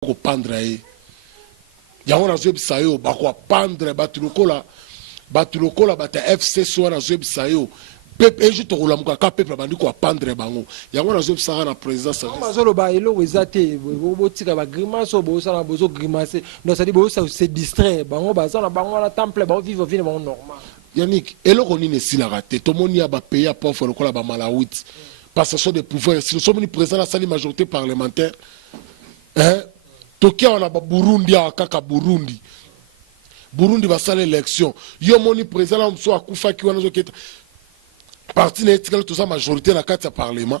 ko pendre ye yango na zebisa yo ba ko pendre batulokola bata FC so na zebisa yo peuple et juste rolamuka ka peuple bandi ko pendre bango yango na zebisa na présidence mazolo ba elo ezate botika ba grimace bo sala bozo grimacer no ça dit bo ça se distraire bango baza na bango na temple ba vivre vie bango normal Yannick eloko nini si la raté to moni ya ba pays à pauvre lokola ba malawit passation de pouvoir si nous sommes présents dans la majorité parlementaire hein tokia wana ba Burundi akaka Burundi va sala élection yo moni président la mso akufa ki wana zoketa parti na etikala to sa majorité na kati ya parlement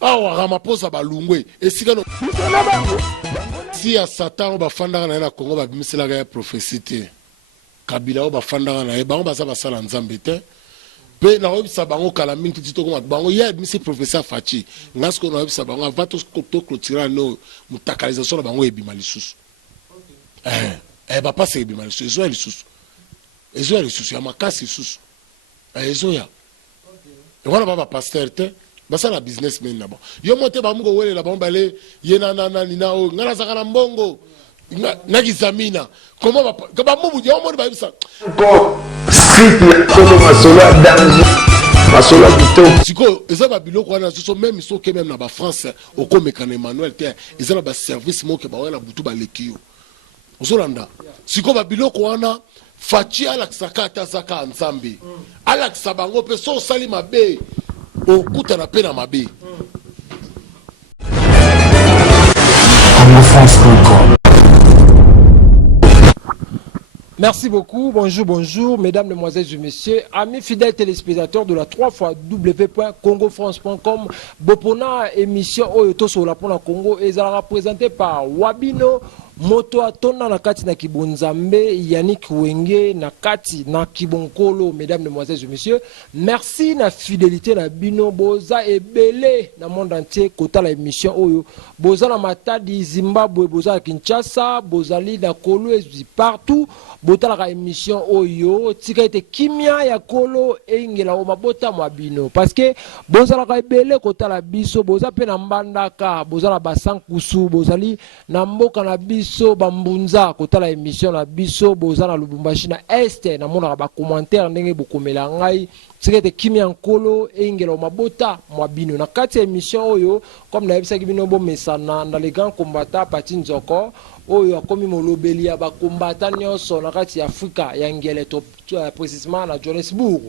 awa Ramaphosa balungwe esika no si ya Satan ba fandaka na Congo ba bimisela ga prophétie Kabila ba fandaka na bango baza basala nzambe te pe na obisa bango kala mingi tito ko bango ya bimisi professeur Fachi ngasko na obisa bango va to clôturer no mutakalisation bango ebima lisusu ba passe ebima lisusu ezo lisusu ya makasi lisusu ezo ya wana ba pasteur te basala businessman na bon yo mote ba mungo wele la bango bale yena nina o ngala zakana mbongo na kizamina comment ba mubu yo mo ba bisa street comme masola danger masola bito siko eza ba biloko wana so même so ke même na ba France au comme kan Emmanuel te eza na ba service mo ke ba wana butu ba lekio ozolanda siko ba biloko wana Fachi alaksaka ta zaka nzambe alaksa bango pe so sali mabe okuta na pe na mabe Merci beaucoup, bonjour, mesdames, mesdemoiselles et messieurs, amis fidèles téléspectateurs de la 3xw.congofrance.com. Bopona émission Oyoto sur la Pona Congo et elle représentée par Wabino Moto Atona Nakati na Kibonzambe, Yannick Wenge Nakati na Kibonkolo, mesdames, mesdemoiselles et messieurs. Merci na fidélité na Bino Boza et Belé na monde entier kota la émission Oyo. Boza na Matadi Zimbabwe, Boza na Kinshasa, Bozali na Kolo partout. Bota la émission Oyo, tika ete kimia ya Kolo engela o mabota mwabino parce que boza la Belé kota la biso, boza pe na mbandaka, boza la basankusu, bozali na mboka na biso bambunza kota la émission na biso, boza na Lubumbashi na este na mona ba commentaire ndenge bokomela ngai tika ete kimia Kolo engela o mabota mwabino na kati ya émission Oyo comme na yebisa kibino bo mesana na les grands combattants Pati Nzoko oyo akomi molobeli ya bakombata nyonso na kati ya Afrika ya ngele to précisément na Johannesburg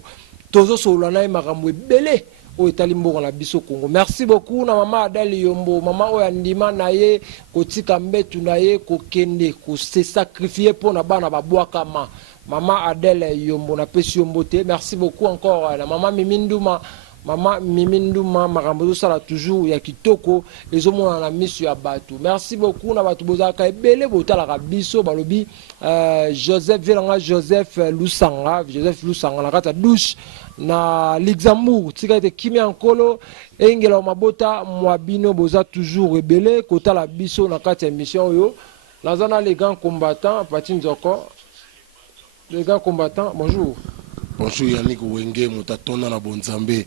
tozo solo na makambo ebele oyo etali mbongo na biso Congo. Merci beaucoup na mama Adali Yombo, mama oyo andima na ye kotika mbetu na ye kokende ko se sacrifier pour na bana babwakama. Mama Adele Yombo na pesi Yombo te. Merci beaucoup encore na mama Miminduma. Mama Miminduma makambo sala toujours ya kitoko ezomona na misu ya batu. Merci beaucoup na batu bozaka ebele botala ka biso balobi Joseph Velanga Joseph Lusanga na kata douche na Luxembourg tika ete kimi ankolo engela mabota mwabino boza toujours ebele kotala biso na kata émission oyo lazana les grands combattants Pati Nzoko. Les grands combattants, bonjour. Bonjour Yannick Wenge, Moutatona na Bonzambe.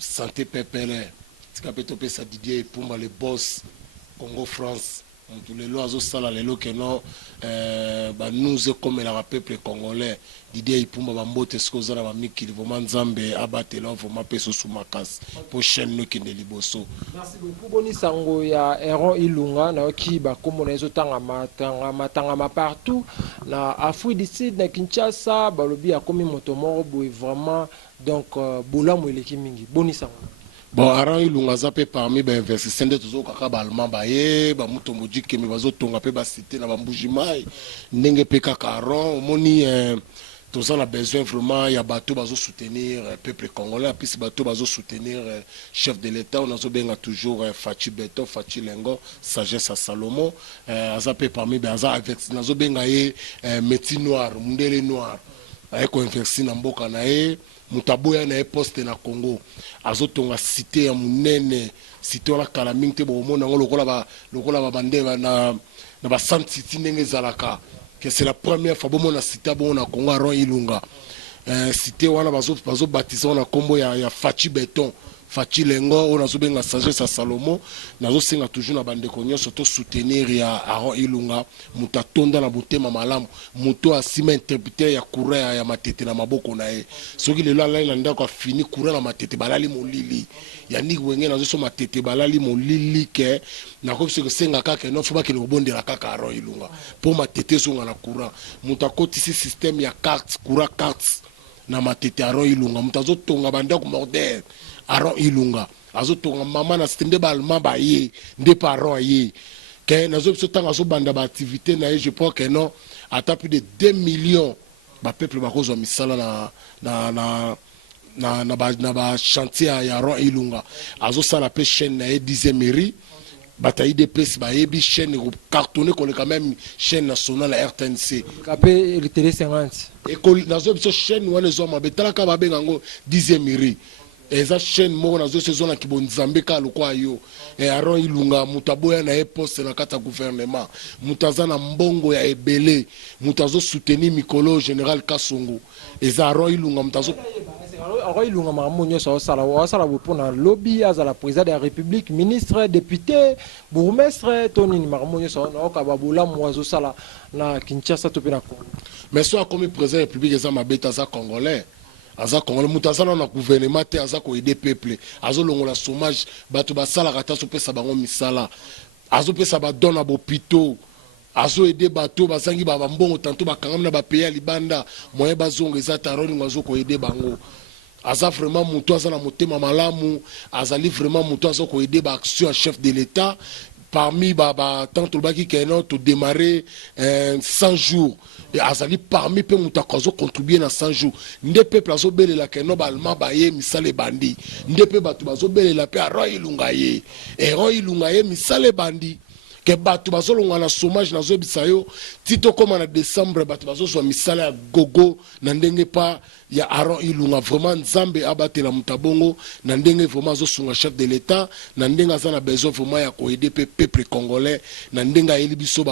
Santé Pepele. Tikapeto Pesa Didier Pumba le boss Congo France. Tous les lois au sala les lois que non nous comme le peuple congolais Didier Pumba bambote skoza na bamiki vraiment Nzambe abate là vraiment peso sumakas prochaine no kende liboso. Merci beaucoup boni sango ya Aaron Ilunga na ki ba komo na ezotanga matanga partout na Afrique du Sud na Kinshasa balobi akomi moto moko boy vraiment donc bolamu eleki mingi boni sango. Bon, Aaron Ilunga zape parmi ba investisseurs de toujours kaka ba allemand ba ye ba mutombo dike me bazo tonga pe ba cité na ba mbujimai ndenge pe kaka Aaron moni tous on a besoin vraiment ya bateau bazo soutenir peuple congolais puis ce bateau bazo soutenir chef de l'état on a benga toujours Fachi Beto Fachi Lengo sagesse à Salomon zape parmi ba za avec nazo benga ye métier noir mundele noir ay ko investir na mboka na ye mutaboya na poste na Congo azotonga cité ya munene cité wala kala mingi te bo mona ngolo lokola ba bande na ba centre city ndenge zalaka que c'est la première fois bo mona cité bo na Congo Aaron Ilunga cité wana bazo baptiser na kombo ya Fachi Beton Fachi Lengo on azobenga sagesse à Salomo nazo senga toujours na bande konyo surtout soutenir ya Aaron Ilunga mutatonda na botema malamu muto asima interpréter ya courant ya matete na maboko na ye soki lelo ala na ndako fini courant na matete balali molili ya ni wenge nazo so matete balali molili ke na ko se senga kaka no foba ke le bondela kaka Aaron Ilunga pour matete zonga na courant mutakoti si système ya carte courant carte na matete Aaron Ilunga mutazo tonga banda ko moderne Aaron Ilunga azo tonga mama na stende balma ba ye nde pa Aaron ye ke nazo biso tanga zo banda ba activité na ye je pense que non ata plus de 2 millions ba peuple ba kozo misala na ba chantier ya Aaron Ilunga azo sala pe chaîne na ye 10e mairie bataille de presse ba yebi chaîne cartonné qu'on est quand même chaîne nationale RTNC capé le télé 50 et nazo biso chaîne wana zo mabetala ka ba bengango 10e mairie eza chaîne moko nazo saison na kibonzambe ka lokwa yo e Aaron Ilunga mutaboya na e poste na kata gouvernement mutaza na mbongo ya ebele mutazo soutenir mikolo général Kasongo eza Aaron Ilunga mutazo Aaron Ilunga mamunyo so sala pour na lobby azala président de la République ministre député bourgmestre Tonini mamunyo so na okababula mwazo sala na Kinshasa to pena ko mais soit comme président de la République eza mabeta za congolais aza congolais mutazana na gouvernement te aza ko aider peuple azo longola chômage bato basala kata so pesa bango misala azo pesa ba dona bopito azo aider bato basangi ba mbongo tanto bakangam na ba pays libanda moyen bazonga eza taroni ngazo ko aider bango aza vraiment muto aza na motema malamu azali vraiment muto azo ko aider ba action chef de l'état parmi tant to baki keno to démarrer 100 jours et azali parmi pe mutakazo contribuer na 100 jours nde peuple azo belela keno balma baye misale bandi nde pe batu bazo belela pe Aaron Ilunga ye et Aaron Ilunga ye misale bandi ke batu bazo longa na chômage na zo bisayo tito koma na décembre batu bazo so misale ya gogo na ndenge pa ya Aaron Ilunga vraiment nzambe abatela mutabongo na ndenge vraiment zo sunga chef de l'état na ndenge azana besoin vraiment ya ko aider peuple congolais na ndenge ayeli biso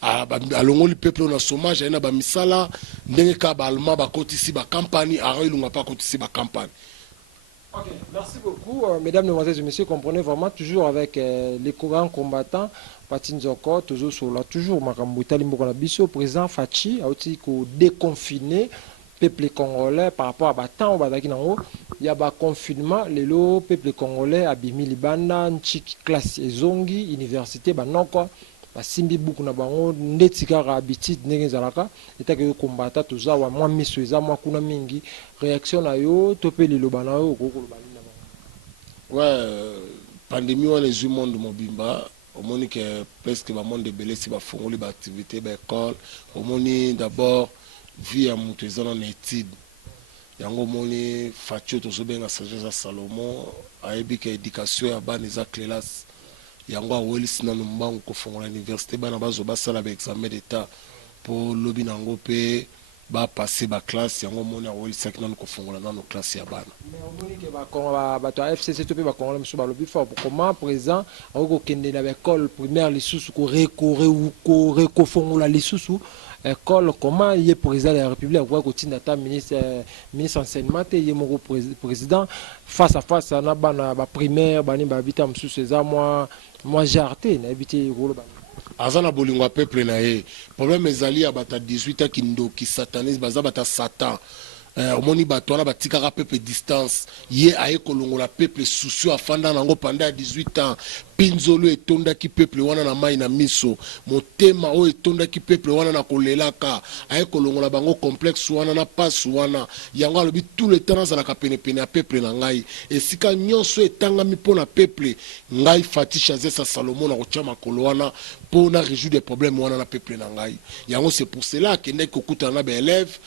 alongoli peuple na chômage na ba misala ndenge ka ba alma ba kotisi ba campagne Aaron Ilunga pa kotisi ba campagne. Ok, merci beaucoup, mesdames, mesdemoiselles et messieurs. Comprenez vraiment toujours avec les grands combattants, Patinzoko, toujours Makambuta Limbokona Bisso, président Fachi, a aussi déconfiné le peuple congolais par rapport à Batan, il y a un confinement, le peuple congolais a bimi Libanda, Nchik classe Zongi, université, Banoko. Simbi buku na bango ndetika ka habitude ndenge zalaka etake kombata toza wa mwa miso eza mwa kuna mingi réaction na yo topeli loba na yo kokoloba na bango ouais pandémie wana les monde mobimba omoni que presque ba monde belé si ba fongoli ba activité ba école omoni d'abord vie ya mutu ezana na étude yango moni Facho to sobenga sagesse à Salomon ayebi que éducation ya bana eza classe yango awelisi nanu mbangu kofongola université bana bazo basala ba examen d'état pour lobi nango pe ba passer ba classe yango mona awelisi nanu kofongola nanu classe ya bana mais omoni ke ba bato ya FCC to pe ba kongola musu ba lobi fort comment présent ako kende na école primaire lisusu ko rekofongola lisusu école comment il est président de la République quoi kotinda ta ministre enseignement te yé moko président face à face na bana ba primaire bani ba bita mususu eza moi jarté na habité rolo ba azana bolingo peuple na ye problème ezali ya bata 18 ans kindoki satanisme baza bata satan omoni bato wana batikaka peuple distance ye aye kolongola peuple soucieux afanda nango pendant 18 ans pinzolo etondaki peuple wana na mai na miso motema oyo etondaki peuple wana na kolelaka aye kolongola bango complexe wana na passe wana yango alobi tout le temps nazalaka penepene ya peuple na ngai esika nyonso etangami mpo na peuple ngai Fati Chazessa Salomon na kotia makolo wana mpo na résoudre des problèmes wana na peuple na ngai yango c'est pour cela akendaki kokutana na baélève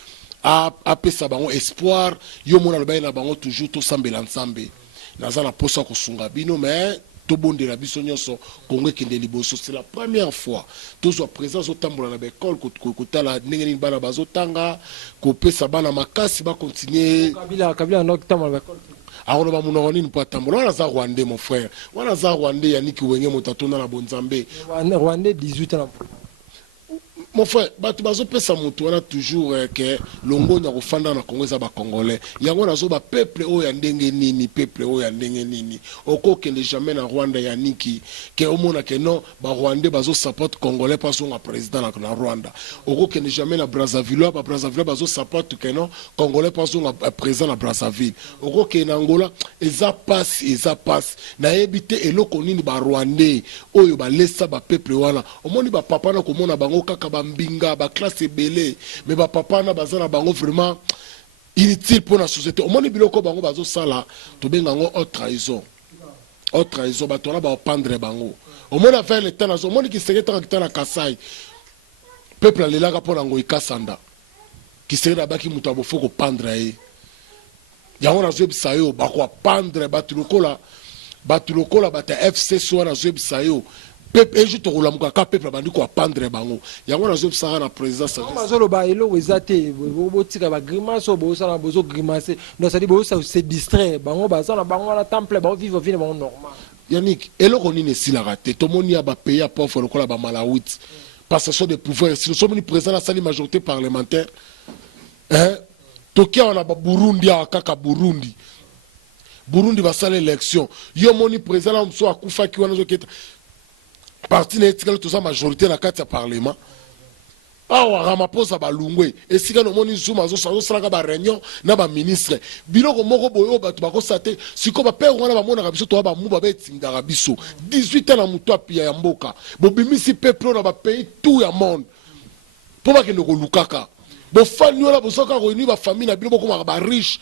apesa bango espoir yo mona lobai na bango toujours tosambela nzambe naza na posa kosunga bino mais tobondela biso nyonso kongo ekende liboso c'est la première fois tozwa présence otambola na baekole kotala ndenge nini bana bazotanga kopesa bana makasi bakontinue kabila ndokitambola na baekole akoloba monoko nini mpo atambola wana aza rwandais mon frère wana aza rwandais yaniki wenge moto atonda na bonzambe rwandais 18 ans mon frère bato bazopesa moto wana toujours ke longo na kofanda na Congo eza ba congolais yango nazo ba peuple oyo ya ndenge nini peuple oyo ya ndenge nini okokende jamais na Rwanda ya niki ke omona ke non ba rwandais bazo support congolais parce nga président na Rwanda okokende jamais na Brazzaville bazo support ke non congolais parce nga président na Brazzaville okokende na Angola eza passe na ebité eloko nini ba rwandais oyo ba lesa ba peuple wana omoni ba papa na komona bango kaka ba mbinga ba classe belé mais ba papa na bazana bango vraiment inutile pour la société omoni biloko bango bazo sala to benga ngo haute trahison bato na ba pendre bango omona vers le temps omoni ki seketa kitana Kasai peuple alelaka pona ngo ikasanda ki seketa baki mutu abofo ko pendre ye yango na zebisa yo ba ko pendre batu lokola bata FC so na zebisa yo peuple eju to kulamuka ka peuple bandi ko pendre bango yango na zebisa na présidence mazolo ba elo wezate botika ba grimace bo sala bozo grimacer no ça dit bo ça se distraire bango baza na bango na temple ba vivre vie bango normal Yannick eloko nini sila raté to moni ya ba pays pauvre lokola ba malawit passation de pouvoir si nous sommes présents dans la salle majorité parlementaire tokia wana ba Burundi akaka Burundi basala élection yo moni président na mso akufa ki wana zoketa parti na etikala toza majorité na kati ya parlement awa Ramaphosa balungwe esika no moni Zuma azosalaka ba réunion na ba ministre biloko moko boyo bato bakosate siko ba père wana bamonaka biso to ba muba betindaka biso 18 ans na mutu apia ya mboka bobimisi peuple na ba pays tout ya monde po bakende kolukaka bofani wana bosoka koyini ba famille na bino bokoma ba riche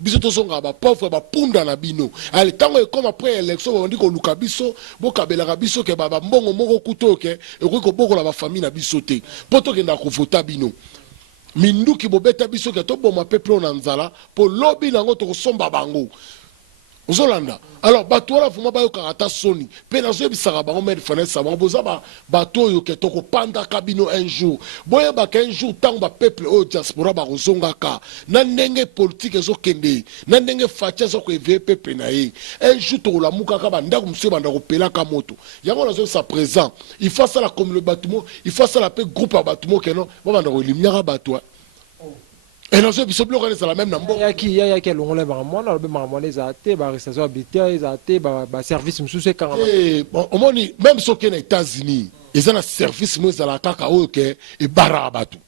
biso tozonga ba pauvre ba punda na bino ale tango ekoma après élection bondi koluka biso bokabelaka biso ke ba mbongo moko kutoke ekoki kobokola ba famille na biso te po tokenda kovota bino minduki bobeta biso ke toboma peuple na nzala po lobi nango tokosomba bango ozolanda alors bato wana fuma bayokaka ata soni mpe nazoyebisaka bango mare fanesa bango boza bato oyo ke tokopandaka bino un jour boyebaka un jour ntango bapeuple oyo diaspora bakozongaka na ndenge politike ezokende na ndenge faci azokoeveye peuple na ye un jour tokolamukaka bandako mosusu banda kopelaka moto yango nazoyebisa présent il faut asala communauté bato mo il faut asala mpe groupe ya bato mo keno babanda koelimiaka bato et nous sommes bloqués dans la même number. Il y a qui l'onglet vraiment dans le moment les athées, bah restauration habituelle, les athées, bah service monsieur c'est quand même. Au moins même ceux qui sont aux États-Unis, ils ont un service moi dans la cacao que et barabatu.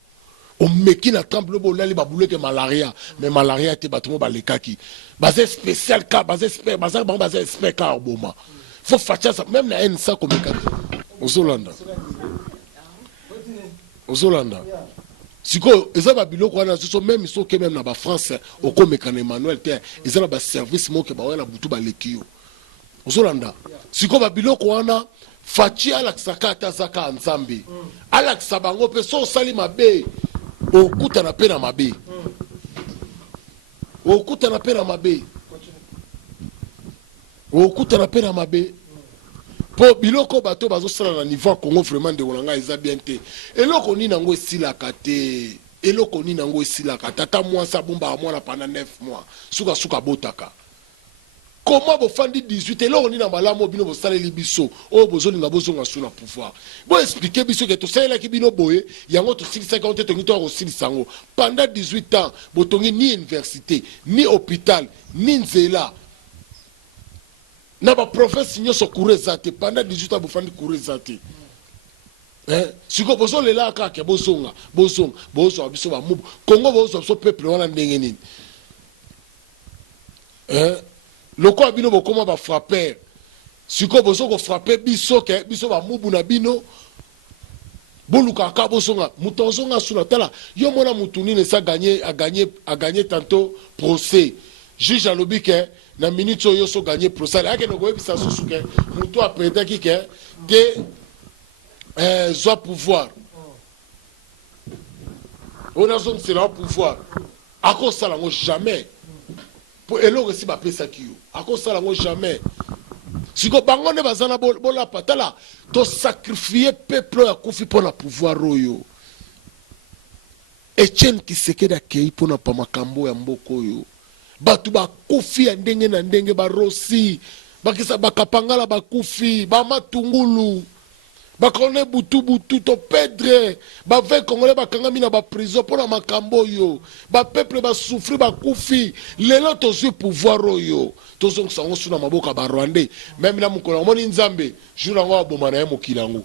On met qui na tremble le bol là les baboulés que malaria, mais malaria était bâtiment bah les kaki. Basé spécial cas, basé spécial cas au moment. Faut faire ça même la haine ça comme cas. Aux Hollande. Siko eza ba biloko wana so même so ke même na ba France okomeka na Emmanuel te eza na ba service mo ke ba wana butu ba lekio ozolanda siko ba biloko wana faci alakisaka ata zaka nzambe alakisa bango pe so sali mabe okutana pe na mabe po biloko bato bazosala na niveau Congo vraiment de kolanga eza bien te eloko ni nango esilaka te tata mwasa bomba mwana pendant 9 mois suka botaka comment bofandi 18 eloko ni na malamu bino bosaleli biso oyo bozolinga bozonga sur na pouvoir bo expliquer biso ke tosalelaki bino boye yango tosilisaka ngo te tongi to kosilisa yango pendant 18 ans botongi ni université ni hôpital ni nzela na ba province nyoso kureza te pendant 18 ans bofandi kureza te siko bozo lela kaka bozonga bozo biso ba mubu Congo bozo biso peuple wana ndenge nini loko abino bokoma ba frapper siko bozo ko frapper biso ke biso ba mubu na bino boluka ka bozonga mutozonga sula tala yo mona mutu nini sa gagner tantôt procès juge alobi ke na minute oyo so gagner procès ake no koyebisa susu ke mutu apretaki ke de zwa pouvoir on a zone c'est là pouvoir akosala ngo jamais pour eloko si bapesaki yo akosala ngo jamais siko bango ne bazana bola patala to sacrifier peuple ya kufi pona pouvoir oyo Etienne Tshisekedi akei pona pa makambo ya mboko oyo batu bakufi ya ndenge na ndenge barosi bakisa bakapangala bakufi bamatungulu bakone butu to pedre bave congolais bakangami na baprison mpo na makambo oyo bapeuple basouffri bakufi lelo tozwi pouvoir oyo tozongisa yango suna maboko ya barwandais meme na mokolo amoni nzambe jour yango aboma na ye mokili yango.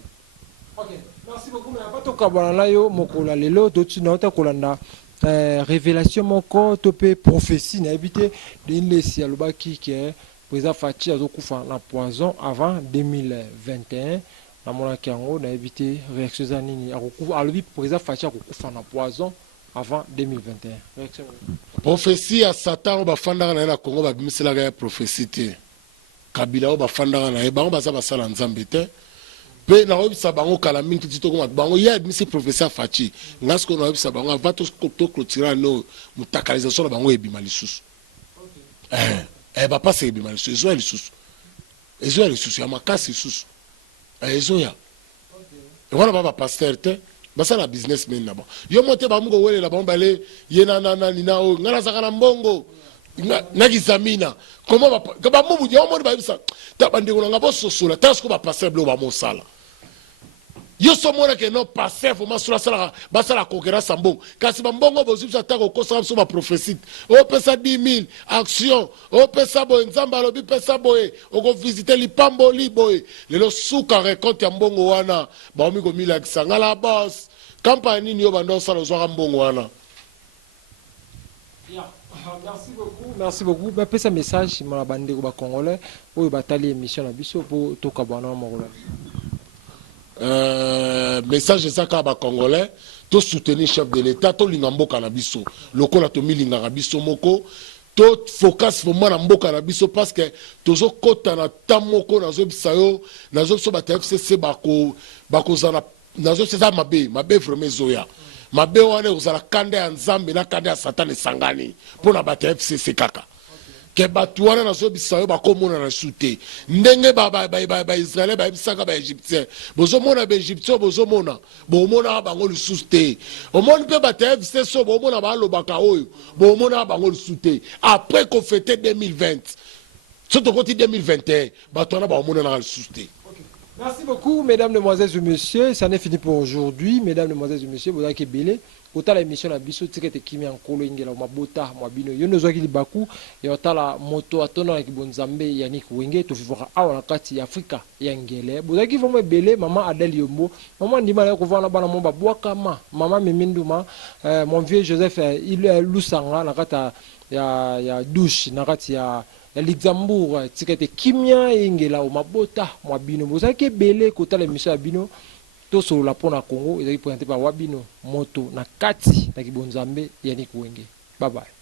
Merci beaucoup. Mais pas tout kabana yo mokola lelo totu na ota kolanda révélation moko topé prophétie na habité de l'Esi alobaki que président Fachi azokufa na poison avant 2021 na mona kango na habité réaction za nini akokufa alobi président Fachi akokufa na poison avant 2021 réaction prophétie ya Satan ba fandaka na na Congo ba bimisela ga prophétie te Kabila o ba fandaka na bango baza basala nzambe te pe na obisa bango kala mingi tito ko bango ya admisi professeur Fachi ngasko na obisa bango va to clôturer no mutakalisation na bango ebima lisusu ba passa ebima lisusu ezo lisusu ya makasi lisusu ezo ya wana ba pasteur te basala businessman na ba yo mote ba mungo welela ba mbale yena na nina o ngala zakana mbongo na kizamina comment ba mubu yo mo ba bisa ta bandeko nga bososola tasko ba pasteur blo ba mosala yo somona ke no passer foma sura sala basala kokera sambo kasi bambongo bozibisa tako kosa so ba prophétie o pesa 10,000 action o pesa boye nzamba lobi pesa boye o ko visiter lipambo liboye lelo suka récolte ya mbongo wana ba omi ko mila kisangala boss campagne ni yo bando sala zo mbongo wana. Merci beaucoup. Ben, pesa message ma bande ko ba congolais o batali émission na biso pour to kabana mongolais. Message ezaka ba congolais to soutenir chef de l'état to linga mboka na biso lokola to milinga na biso moko to focus vraiment na mboka na biso parce que tozo kota na tamoko nazo bisayo nazo so ba FCC bako zana nazo c'est ça mabe vraiment zoya mabe wana uzala kanda ya nzambe na kanda ya Satan esangani pona ba FCC kaka ke batuana nazo bisayo bakomona na shute ndenge ba Israël ba bisaka ba Égyptien bozomona ba Égyptien bozomona bomona bango lusute omoni pe ba TFC so bomona ba lobaka oyo bomona bango lusute après qu'on fêtait 2020 surtout côté 2021 batuana ba omona na lusute. Merci beaucoup, mesdames, demoiselles et messieurs. Ça n'est fini pour aujourd'hui. Mesdames, demoiselles et messieurs, vous avez belé. Autant la émission la biso tikete kimi en kolo ingela mabota mwabino yono zwaki libaku ya otala moto atona ki bonzambe Yannick Wenge to vivra awa na kati ya Afrika ya ngele bozaki voma belé mama Adèle Yombo mama ndima ya kovana bana momba bwakama mama Meminduma mon vieux Joseph il lusanga na kata ya douche na kati ya Luxembourg tikete kimia ingela mabota mwabino bozaki belé kotala émission ya bino to solo la pona Congo ezaki présenté par Wabino moto na kati na kibonzambe Yannick Wenge. Bye bye.